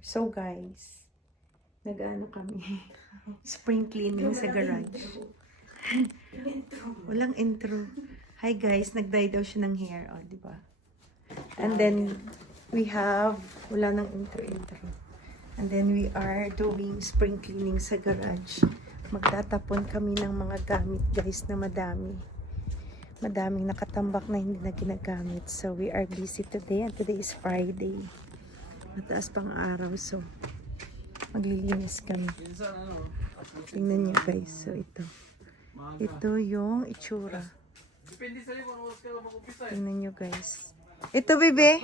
So guys, nag-ano kami, spring cleaning sa garage. Walang intro. Hi guys, nag-dye daw siya ng hair, oh, di ba? And then we have, wala nang intro. And then we are doing spring cleaning sa garage. Magtatapon kami ng mga gamit guys na madami. Madaming nakatambak na hindi na ginagamit. So we are busy today and today is Friday. Mataas pang araw, so maglilinis kami. Tingnan niyo guys, so ito yung itsura. Tingnan niyo guys. Ito bebe,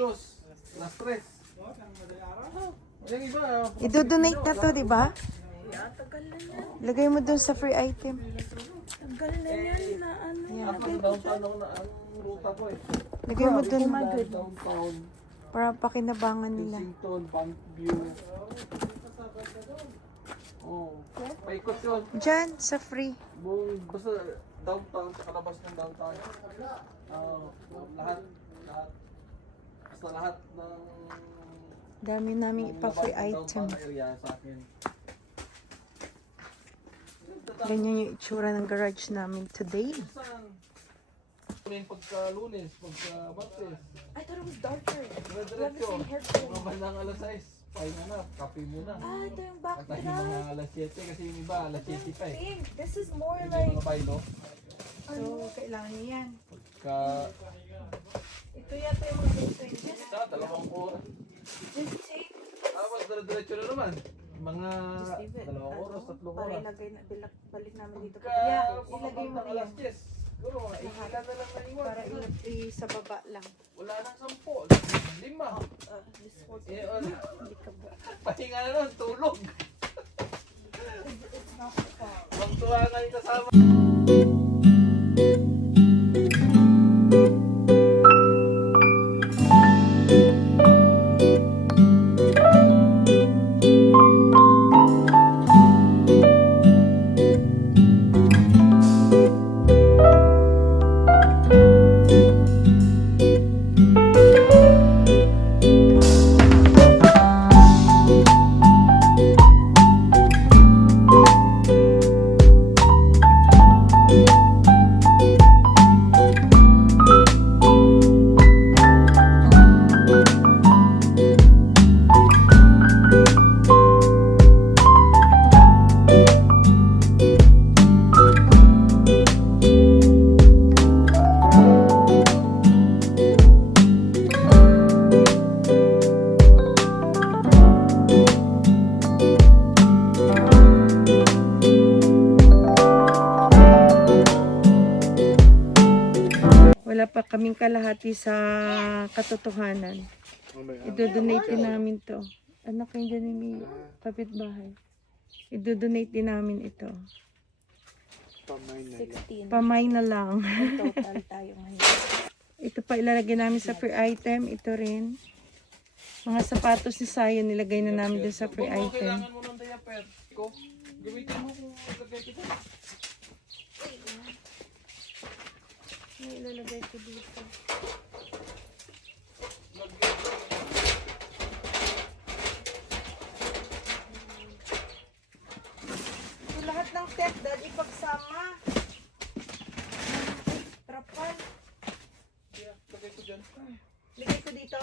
i-donate na to, di ba? Lagay mo dun sa free item. Tagal na yan na ano. Lagay mo dun para pakinabangan nila. Paikot yun. Diyan, sa free. Basta downtown, sa kalabas ng downtown. Lahat. Basta lahat ng Dami namin ipa-free item. area sa akin. Ganyan yung itsura ng garage namin today. Saan? Pagka Lunes, pagka Martes. I thought it was darker. Diretso. Mga bandang alas 6. Pahinga na, kape muna. Ah, ito yung At tayo backdrop. mga alas 7 kasi yung iba alas 7 pa eh. Pink. This is more Yung like... mga bailo. So, kailangan niyo yan. Pagka Ito yata yung mga ganito. sa 2 oras. Just take... Tapos diretso na naman. Mga Just leave it. 2 oras, 3 Para oras. ilagay na, balik namin dito. Pagka Yeah, ilagay mo na alas yan. 10. Siguro mga ilan na lang na iwan. Para sa baba lang. Wala nang 10. 5. This was... Eh, ano? Hindi ka ba? Pahinga na nun, tulog. It's not far. Magtuwa nga yung kasama. Wala pa kaming kalahati sa katotohanan. Idodonate din namin to. Anak kayo dyan yung kapitbahay. Idodonate din namin ito. 16. Pamay na lang. Total tayo ngayon. Ito pa ilalagay namin sa free item. Ito rin. Mga sapatos ni Sayo nilagay na namin din sa free Kung item. kailangan mo ng diaper ko, gamitin mo kung lagay kita. May ilalagay ko dito. So, lahat ng tech dad ipagsama. Trapal. Yeah, lagay ko dyan. Ligay ko dito.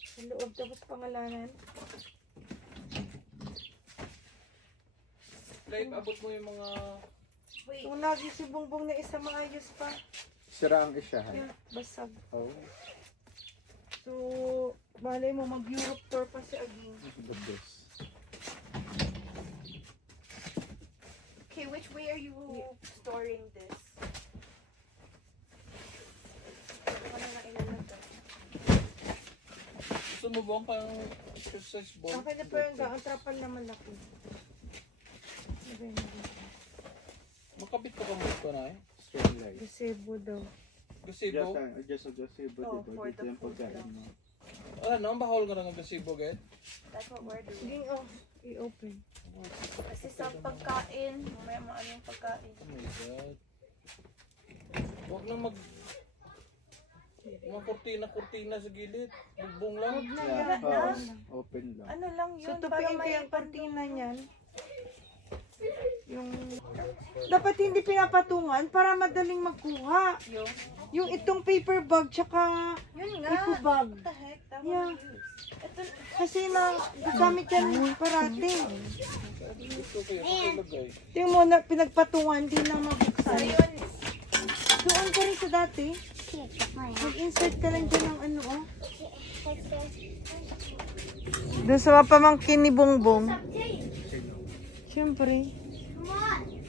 Sa loob tapos pangalanan. Live, abot mo yung mga... Kung lagi si Bongbong na isa maayos pa. Sira ang isyahan. Yeah, basag. Oh, So, balay mo mag-Europe tour pa si Aging. the best. Okay, which way are you storing this? Ano na ilalagay? Gusto mo ba ang pang exercise ball? Okay na po yung ang trapal na malaki. Lagay na dito. Makabit ka ba mo ito na eh? Strong light. Gazebo daw. Gasibo? Just a gazebo, Oh, diba? for Dito the yung food pagkain lang. mo. Ano, ang bahol ka na ng gasibo, Ged? That's what we're doing. Sige, oh. I-open. Kasi sa pagkain, mamaya maano yung pagkain. Oh my God. Huwag lang mag... Mga kurtina sa gilid. Bugbong lang. Yeah, oo. Open lang. Ano lang yun, So, para tupiin ko may yung kortina niyan. Yung... Dapat hindi pinapatungan para madaling magkuha. Yung itong paper bag, tsaka Yun nga. eco bag. What the heck? That Yeah. was used. Ito, Kasi na, gagamit yan parati. Ito kaya pakalagay. Tingnan mo na, pinagpatungan, di na mabuksan. ayun. Doon ka rin sa dati. Mag-insert ka lang dyan ng ano, oh. Doon sa mga pamangkin ni Bongbong. Siyempre.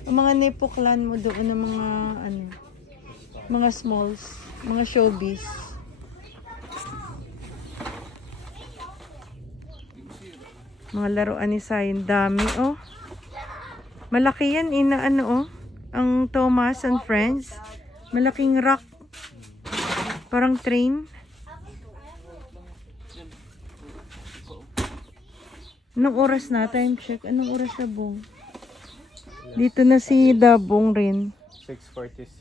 Ang mga nepoklan mo doon ng mga, ano, mga smalls, mga showbiz. Mga laruan ni Sayon, dami, oh. Malaki yan, ina, ano, oh. Ang Thomas and Friends. Malaking rock. Parang train. Anong oras na? Time check. Anong oras na, Bong? Dito na si Dabong rin. 6:46.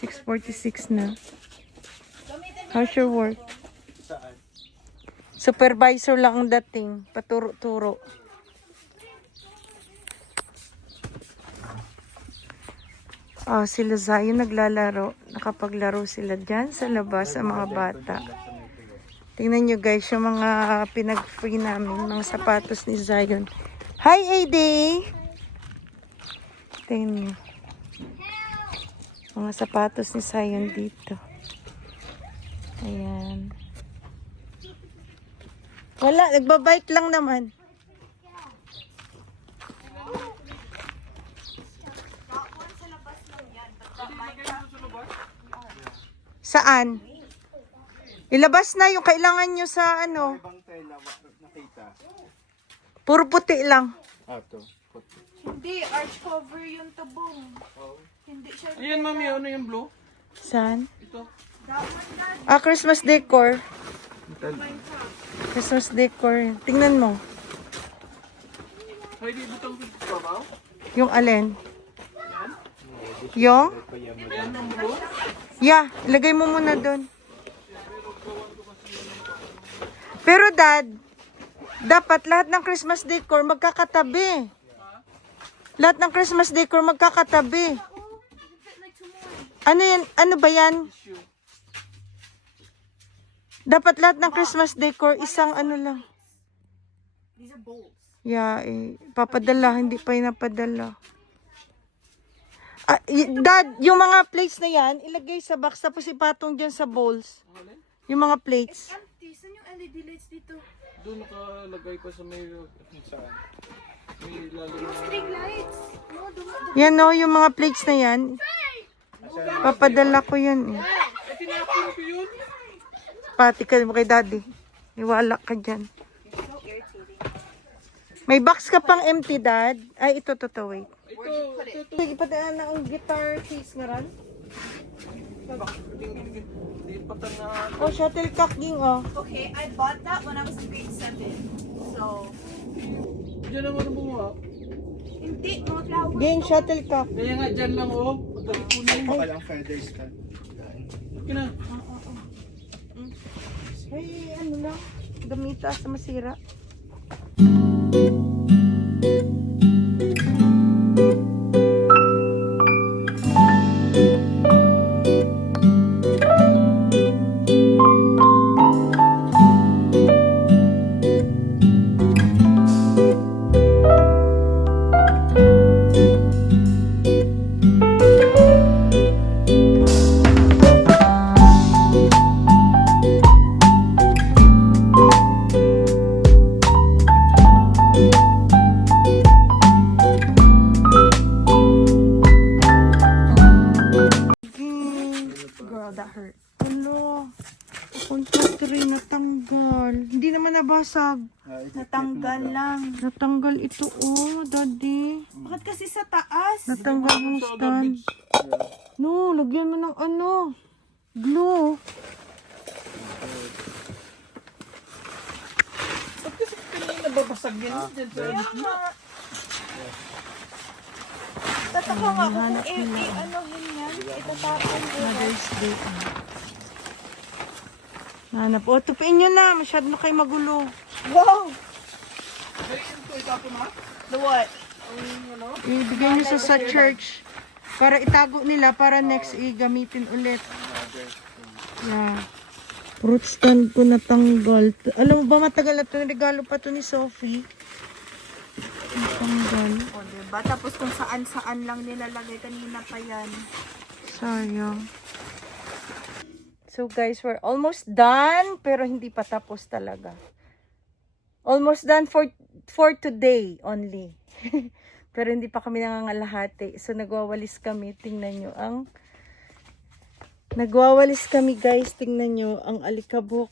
6:46 na. How's your work? Saan? Supervisor lang ang dating. Paturo-turo. Oh, sila Zion naglalaro. Nakapaglaro sila dyan sa labas sa mga bata. Tingnan nyo guys, yung mga pinag-free namin, mga sapatos ni Zion. Hi, AD! Tingnan nyo. Mga sapatos ni Zion dito. Ayan. Wala, nagbabike lang naman. Saan? Ilabas na yung kailangan nyo sa ano. Ibang tela, nakita. Puro puti lang. Ah, to. Puti. Hindi, arch cover yung tabong. Hindi siya. Ayan, mami, ano yung blue? Saan? Ito. Ah, Christmas decor. Christmas decor. Tingnan mo. Ay, di butang babaw? Yung alin? Yung? Ayan ang blue. Yeah, ilagay mo muna doon. Pero dad, dapat lahat ng Christmas decor magkakatabi. Lahat ng Christmas decor magkakatabi. Ano yan? Ano ba yan? Dapat lahat ng Christmas decor isang ano lang. These are bowls. Yeah, papadala, hindi pa inapadala. Ah, dad, yung mga plates na yan, ilagay sa box tapos ipatong dyan sa bowls. Yung mga plates. Empty. Saan yung LED lights dito? Doon nakalagay pa sa may... Saan? May lalim na... String lights. No, Yan o, yung mga plates na yan. Papadala ko yan eh. Eh, tinapon ko yun. Pati ka mo kay daddy. Iwala ka dyan. so irritating. May box ka pang empty, dad. Ay, ito, wait. Ito. Sige, ipadaan na ang guitar case nga ran. Di patang na... Oh, shuttlecock ging oh. Okay, I bought that when I was in grade 7. So, Diyan naman ang bumuha. hindi, mga flowers. Ging shuttlecock. Kaya nga dyan lang, oh. Pagdali ko na yun. Baka lang feathers ka. Okay na. Ay, ano lang. Gamita sa masira. Girl, that hurt. Ano? Punta 3 natanggal. Hindi naman nabasag. Natanggal lang. Natanggal ito, oh, daddy. Bakit kasi sa taas? Natanggal yung stand. No, lagyan mo ng ano. Glue. Ba't kasi kanina babasag yan? Dyan sa... Kaya nga. Tataka nga ako kung ano yan. Itatapon ko. Mother's Day. Hanap. O, tupiin nyo na. Masyado na kayo magulo. Wow! Ay, yun to, itapon na? The what? Ibigay nyo sa church. Para itago nila para next gamitin ulit. Yeah. Fruit stand ko natanggal. Alam mo ba matagal na ito? Regalo pa to ni Sophie. Natanggal. O, diba? Tapos kung saan-saan lang nilalagay. Kanina pa yan. Sayang. So guys, we're almost done. Pero hindi pa tapos talaga. Almost done for today only. Pero hindi pa kami nangangalahati. So nagwawalis kami. Tingnan nyo ang... Nagwawalis kami guys. Tingnan nyo ang alikabok.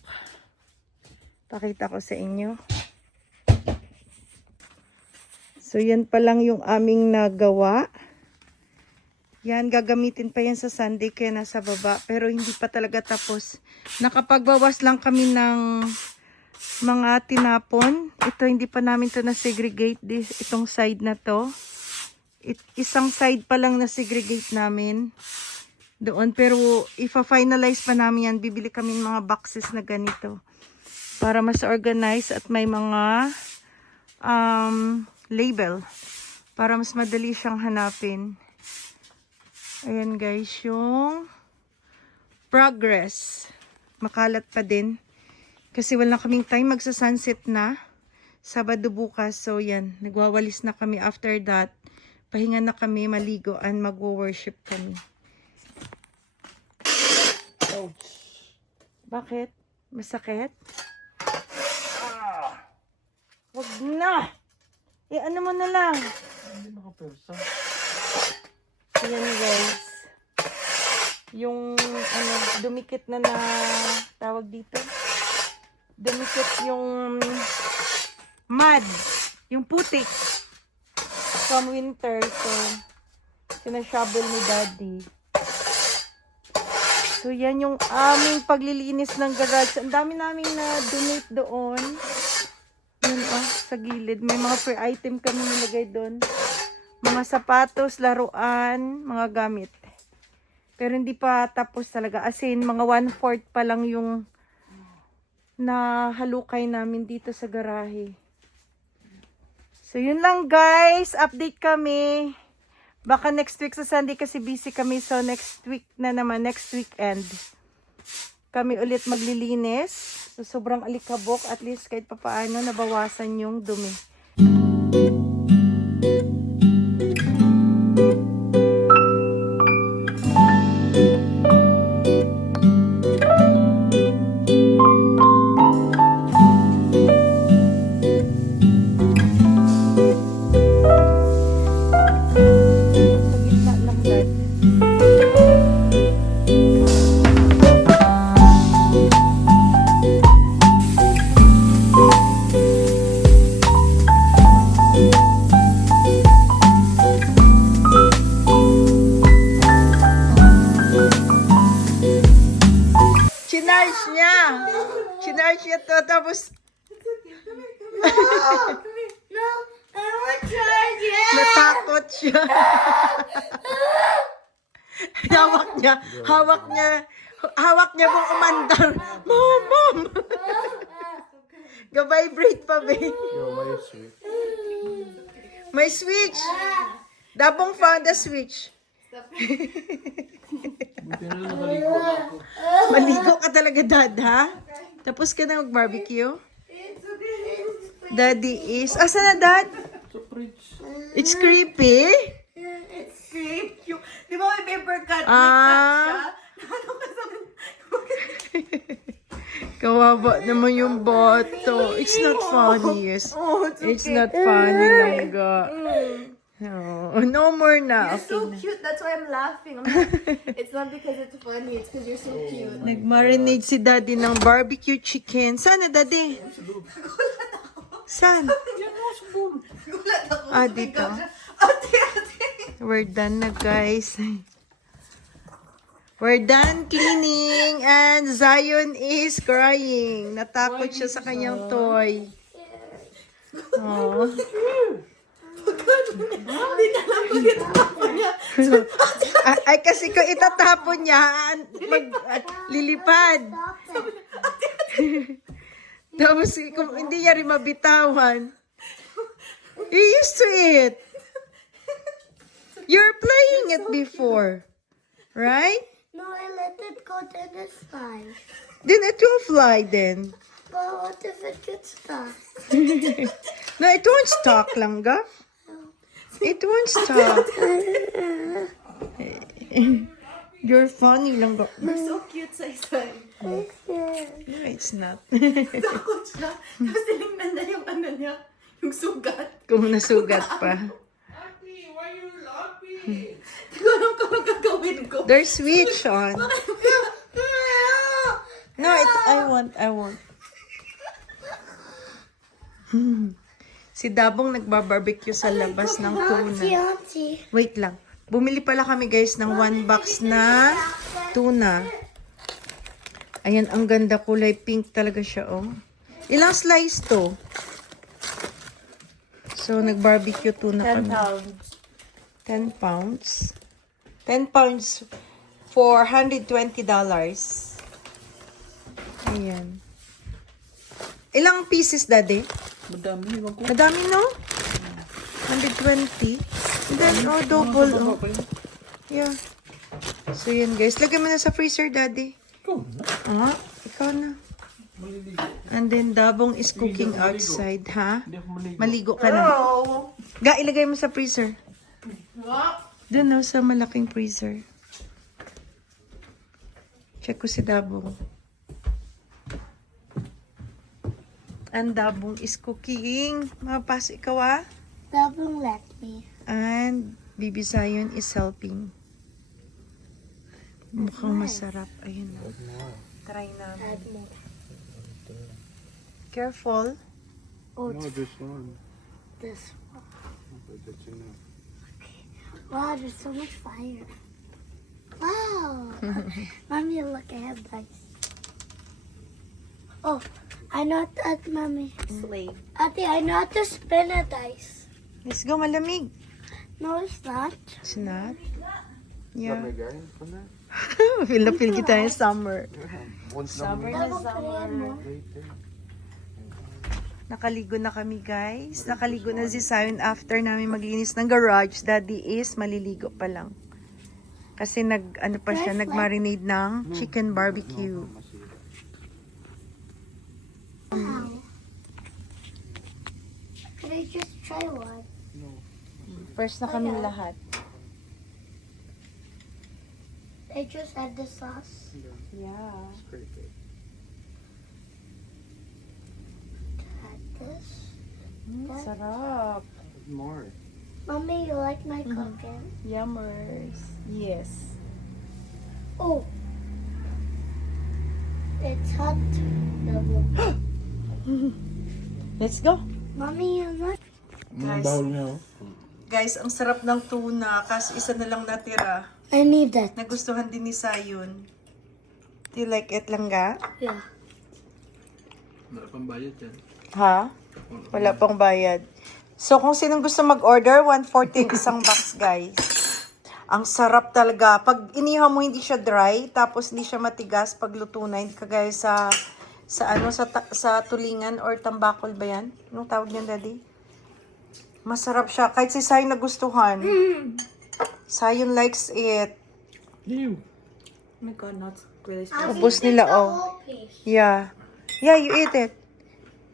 Pakita ko sa inyo. So yan pa lang yung aming nagawa. Yan, gagamitin pa yan sa Sunday kaya nasa baba. Pero hindi pa talaga tapos. Nakapagbawas lang kami ng mga tinapon. Ito, hindi pa namin to na-segregate. Itong side na to. Isang side pa lang na-segregate namin. Doon. Pero, ifa-finalize pa namin yan. Bibili kami ng mga boxes na ganito. Para mas organize at may mga label. Para mas madali siyang hanapin. Ayan guys, yung progress. Makalat pa din. Kasi wala kaming time. Magsa-sunset na. Sabado bukas. So yan, nagwawalis na kami. After that, pahinga na kami, maligo, and magwo-worship kami. Ouch. Bakit? Masakit? Wag na! Ano mo na lang? Hindi nakapersa. Ayan guys. Yung dumikit na tawag dito. Dumikit yung mud. Yung putik. From winter. So, sinashovel ni Daddy. So, yan yung aming paglilinis ng garage. Ang dami naming na-donate doon. Yun sa gilid. May mga per item kami nilagay doon. Mga sapatos, laruan, mga gamit. Pero hindi pa tapos talaga. As in, mga 1/4 pa lang yung nahalukay namin dito sa garahe. So, yun lang guys. Update kami. Baka next week sa Sunday kasi busy kami. So, next week na naman. Next weekend. Kami ulit maglilinis. So, sobrang alikabok. At least kahit papaano nabawasan yung dumi. Chinarge niya to, tapos No, I want to charge it. natakot siya. hawak niya pong umandar. Mom! Ga-vibrate pa, babe. Yo, may sweet. May switch. Dabong found the switch. Buti na lang nakaligo na ako. Maligo ka talaga, Dad, ha? Tapos ka na mag-barbecue? Daddy is... Asa na, Dad? Sa fridge. It's creepy. It's creepy. Di ba may paper cut? May cut Ah. siya. Ano ka sabi? Kawawa naman yung boto. It's not funny, yes. Oh, it's okay. It's not funny, langga. Oh, no more na. You're so cute. That's why I'm laughing. It's not because it's funny. It's because you're so cute. Nag-marinate si Daddy ng barbecue chicken. Saan na, Daddy? Saan? Gulat ako. Ah, dito. Ate. We're done na, guys. We're done cleaning and Zion is crying. Natakot siya sa kanyang toy. Oh. Hindi ka lang pag-itapon niya. Ay, kasi kung itatapon niya, lilipad. Ate, Tapos kung hindi niya rin mabitawan. You used to it. You're playing it before. Right? No, I let it go to the side. Then it will fly then. But what if it gets stuck? No, it won't stuck, Langga. It won't stuck. You're funny, Langga. You're so cute sa isa. No, it's not. Takot siya. Tapos tinignan na yung ano niya. Yung sugat. Kung nasugat pa. Happy, why you laughing? Hindi ko alam kung magagawin ko. There's switch on. No, I won't. Si Dabong nagbabarbecue sa labas ng tuna. Auntie. Wait lang. Bumili pala kami guys ng 1 box na tuna. Ayan, ang ganda, kulay pink talaga siya, oh. Ilang slice to? So, nag-barbecue tuna 10 kami. pounds. 10 pounds. 10 pounds for $120. Ayan. Ilang pieces, Daddy? Madami, wag ko. Madami, no? 120. And then, oh, double, oh. Yeah. So, yan, guys. Lagay mo na sa freezer, Daddy. Ikaw na. Ah, ikaw na. Maliligo. And then, Dabong is cooking outside, ha? Hindi ako maligo. Maligo ka na. Ga, ilagay mo sa freezer. Doon, no, sa malaking freezer. Check ko si Dabong. And Dabong is cooking. Mapasok ikaw, ah. That won't let me. And Bibi Zion is helping. Mukhang masarap. Ayun na. Try namin. Add more. Careful. Oh, No, this one. this one. Okay, that's enough. Wow, there's so much fire. Wow. Mommy, look, I have dice. Oh, I know that, Mommy. Slave. Auntie, I know how to spin a dice. Let's go, malamig. No, it's not. It's not. Yeah. Lamigay pa na. Feel na feel kita yung summer. Once Summer na na summer. later. Nakaligo na kami, guys. Nakaligo na si Zion after namin maglinis ng garage. Daddy is maliligo pa lang. Kasi ano pa siya, nag-marinade ng chicken barbecue. Masira. Wow. Could I just try one? No. First na kami lahat. I just add the sauce. Yeah. Scrape it. Add this. Sarap. More. Mommy, you like my cooking? Yummers. Yes. Oh. It's hot. Double. Let's go. Mommy, you like? Guys. Bawal niya, oh. Guys, ang sarap ng tuna. Kasi isa na lang natira. I need that. Nagustuhan din ni Zion. Do you like it, Langga? Yeah. Wala pang bayad yan. Ha? Wala pang bayad. So, kung sinong gusto mag-order, 140 isang box, guys. Ang sarap talaga. Pag inihaw mo, hindi siya dry, tapos hindi siya matigas pag luto na. Hindi kagaya sa tulingan or tambakol ba yan? Anong tawag niyan, Daddy? Masarap siya. Kahit si Zion nagustuhan. Zion likes it. Ew. Oh my God, not really Ubus nila, oh. Whole piece. Yeah. Yeah, you eat it.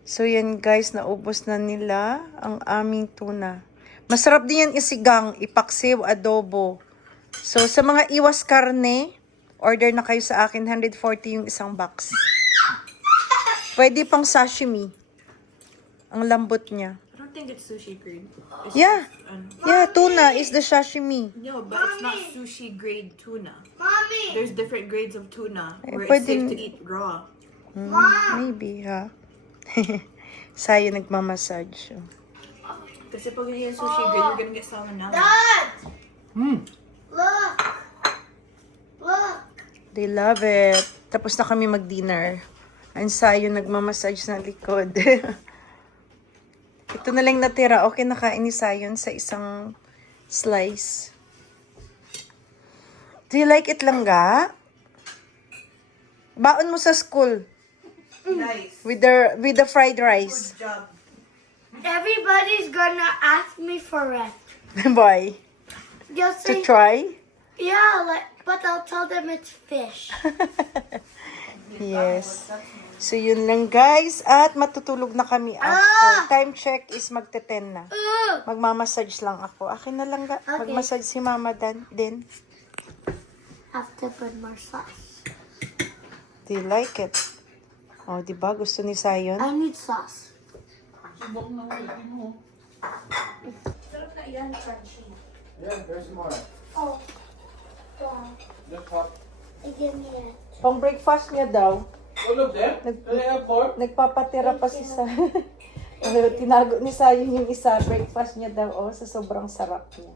So, yan guys, naubos na nila ang aming tuna. Masarap din yan isigang, ipaksiw, adobo. So, sa mga iwas karne, order na kayo sa akin, 140 yung isang box. Pwede pang sashimi. Ang lambot niya. I don't think it's sushi grade. It's Yeah. just, Yeah, tuna is the sashimi. no, but it's not sushi grade tuna. Mommy. There's different grades of tuna where it's pwede- safe to eat raw. Maybe, ha? Sayo nagmamassage. Kasi pag hindi yung sushi grade, you're gonna get salmonella. Dad, Hmm. look. Look. They love it. Tapos na kami mag-dinner. Ang Sayo nagmamassage sa likod. Ito na lang natira. Okay, nakain ni Sayon sa isang slice. Do you like it, Langga? Baon mo sa school. Nice. with the fried rice. Good job. Everybody's gonna ask me for it. Why? Just To say, try? yeah, like, but I'll tell them it's fish. Yes. So yun lang guys. At matutulog na kami after. Time check is magte-10 na. Magmamassage lang ako. Akin na lang ga. Okay. Magmassage si mama din. Have to put more sauce. Do you like it? Oh, di ba? Gusto ni Sayon? I need sauce. Subok na ulit mo. Yeah, there's more. Oh, wow. Just hot. Give me it. Pang breakfast niya daw. All of them? Can I have more? Nagpapatira pa si Sa. Tinago ni Sayon yung isa. Breakfast niya daw. Oh, sa sobrang sarap niya.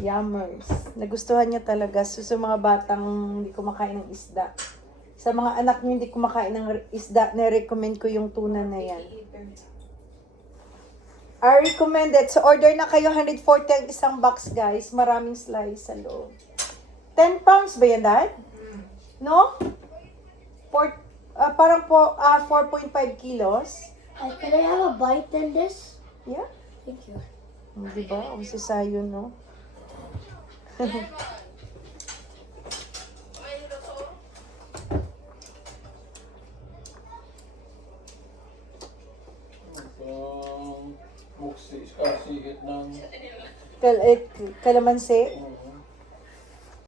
Yummers. Nagustuhan niya talaga. So, sa mga batang hindi kumakain ng isda. Sa mga anak niyo hindi kumakain ng isda, na-recommend ko yung tuna na yan. I recommend it. So, order na kayo. 140 ang isang box, guys. Maraming slice sa loob. 10 pounds ba yan, Dad? No? Parang po, 4.5 kilos. Can I have a bite in this? Yeah. Thank you. Diba? O si Sayo, no? Muksi, scarcity ng... Kalamansi. Mhm.